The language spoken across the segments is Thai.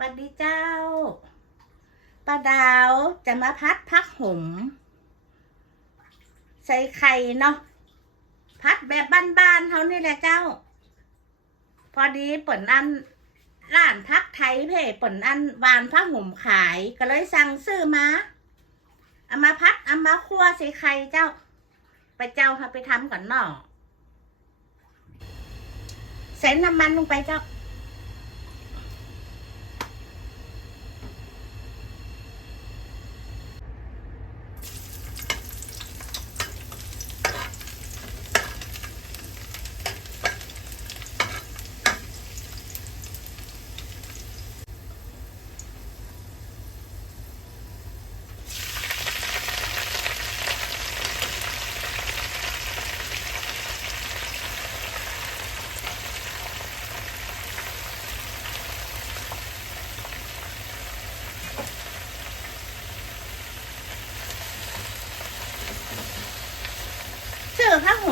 วัสดีเจ้าป้าดาวจะมาพัดพักหมใส่ไข่เนาะพัดแบบบ้านๆเขานี่แหละเจ้า พอดีป่นอันร้านพักไทยเพ่ป่นอันวานพักหมขายก็เลยสั่งซื้อมาเอามาพัดเอามาคั่วใส่ไข่เจ้า ไปเจ้าค่ะไปทำก่อนเนาะใส่น้ำมันลงไปเจ้า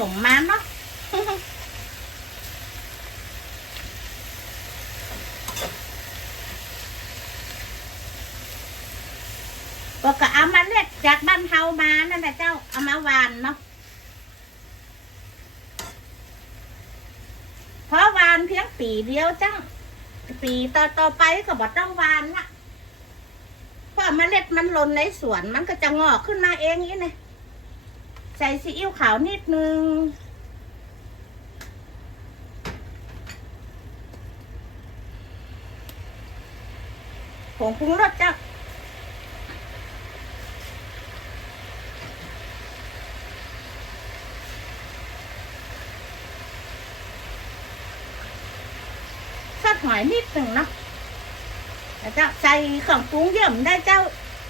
มมาเนาะก็ก็เอามาเล็ดจากบ้านเฮามานั่นแหละเจ้าเอามาหวานเนาะเพราะวานเพียงปีเดียวจ้าปีต่อต่อไปก็บ่ต้องวานละเพราะเมล็ดมันหล่นในสวนมันก็จะงอกขึ้นมาเองอย่าง ใส่ซีอิ๊วขาวนิดนึง ผงปรุงรสจ้ะซอสหอยนิดหนึ่งเนาะแล้วเจ้าใส่ของปรุงเยิ่มได้เจ้า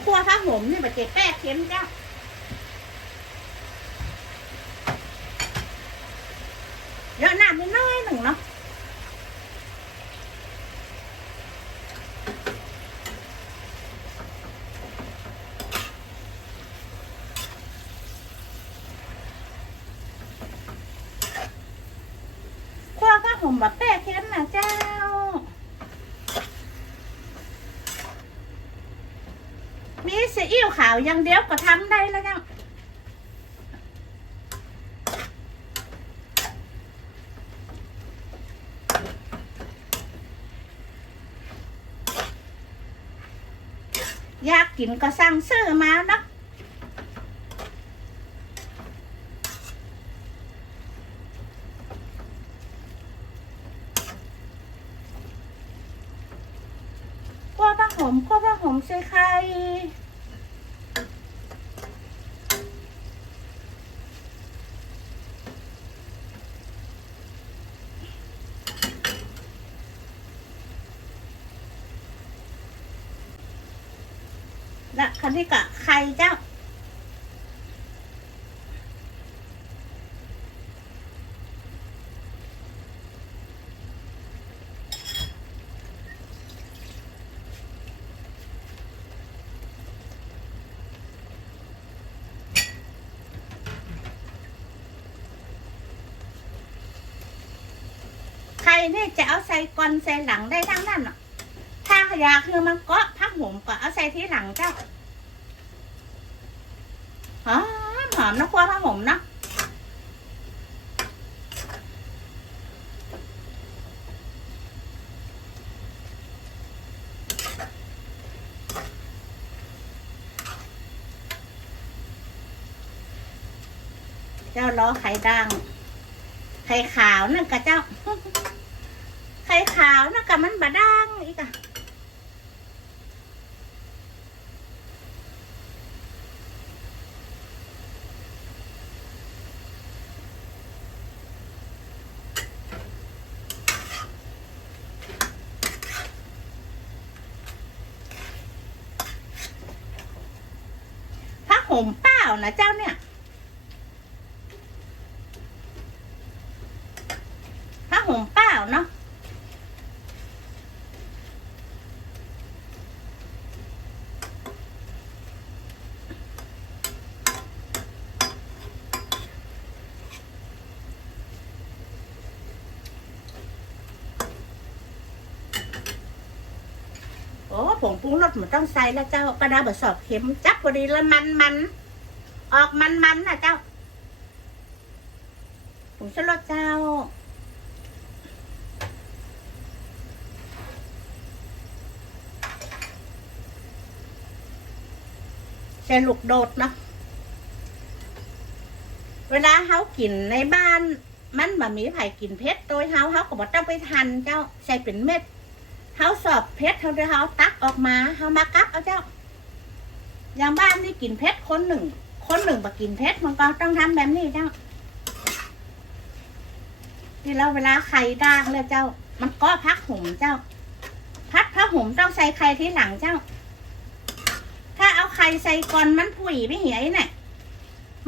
คั่วผ้าห่มนี่แบบเจ๊แป้เค็มเจ้า เยอะน้ำนิดน้อยหนึ่งเนาะคว้าข้าห่มแบบแป้เค็มนะเจ้ามีซีอิ๊วขาวอย่างเดียวก็ทำได้แล้วเจ้า อยากกินก็สั่งซื้อมาเนาะกัวผ้าห่มกัวผ้าห่มใส่ไข่ คันที่กะไข่เจ้าไข่นี่ยจะเอาใส่ก่อนใส่หลังได้ทั้งนั้นอะถ้าอยากคือมันก็พักหมก็เอาใส่ที่หลังเจ้า หอมหอมนะครัวพักหมนะเจ้าล้อไข่ดังไข่ขาวนั่นกะเจ้า ไข่ขาวนั่นกะมันบะดังอีกอะ ผ้าห่ มเปล่านะเจ้าเนี่ยผ้าห่มเปล่าเนาะ ผงปรุงรสมันต้องใส่แล้วเจ้าปลาดาบดสอบเข็มจับพอดีแล้วมันมันออกมันมันนะเจ้าผงชูรสเจ้าใส่ลูกโดดเนาะเวลาเฮากินในบ้าน มันบะมีไผ่กินเพชรโดยเฮาเฮาก็บ่ต้องไปทันเจ้าใส่เป็นเม็ด เฮาสอบเพชรเฮาเดี๋ยวเฮาตักออกมาเฮามากักเอาเจ้า อย่างบ้านนี่กินเพชรคนหนึ่ง คนหนึ่งบ่กินเพชรมันก็ต้องทำแบบนี้เจ้าที่เราเวลาไข่ด่างแล้วเจ้า มันก็พักหุ่มเจ้า พัดพระหุ่มต้องใส่ไข่ที่หลังเจ้า ถ้าเอาไข่ใส่ก่อนมันผุยไปเหี่ยเนี่ย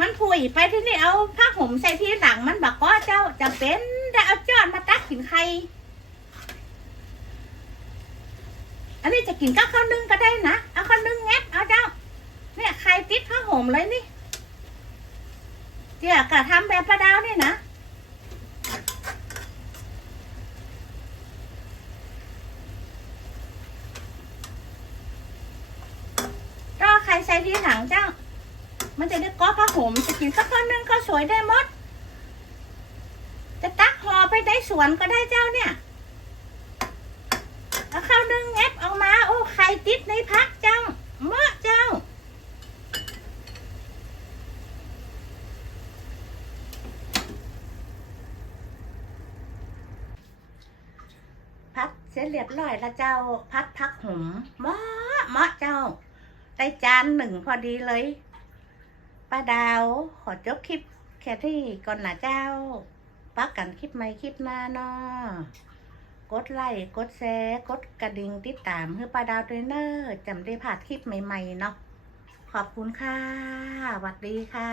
มันผุยไปที่นี่เอาผ้าห่มใส่ที่หลังมันบอกก็เจ้าจะเป็นได้เอาจอดมาตักกินไข่ อันนี้จะกินก็ข้าวนึ่งก็ได้นะ เอาข้าวนึ่งแงบเอาเจ้า เนี่ยไข่ติดผ้าห่มเลยนี่เดี๋ยวกะทำแบบปลาดาวนี่นะก็ใครใส่ที่หลังเจ้า มันจะได้ก้อผ้าห่มจะกินข้าวข้าวนึ่งก็สวยได้หมด จะตักห่อไปได้สวนก็ได้เจ้าเนี่ยเอาข้าวนึ่งแงบออกมา โอ้ไข่ ติดในพักเจ้าเมื่อเจ้า พัดเสร็จเรียบร้อยแล้วเจ้า พัดพักหุมเหมาะเหมาะเจ้า ได้จานหนึ่งพอดีเลยป้าดาวขอจบคลิปแค่ที่ก่อนนะเจ้าปักกันคลิปใหม่คลิปหน้าเนาะ กดไลค์กดแชร์กดกระดิ่งติดตามเพื่อปาดาวเทรนเนอร์จำได้ผ่านคลิปใหม่ ๆ เนาะขอบคุณค่ะสวัสดีค่ะ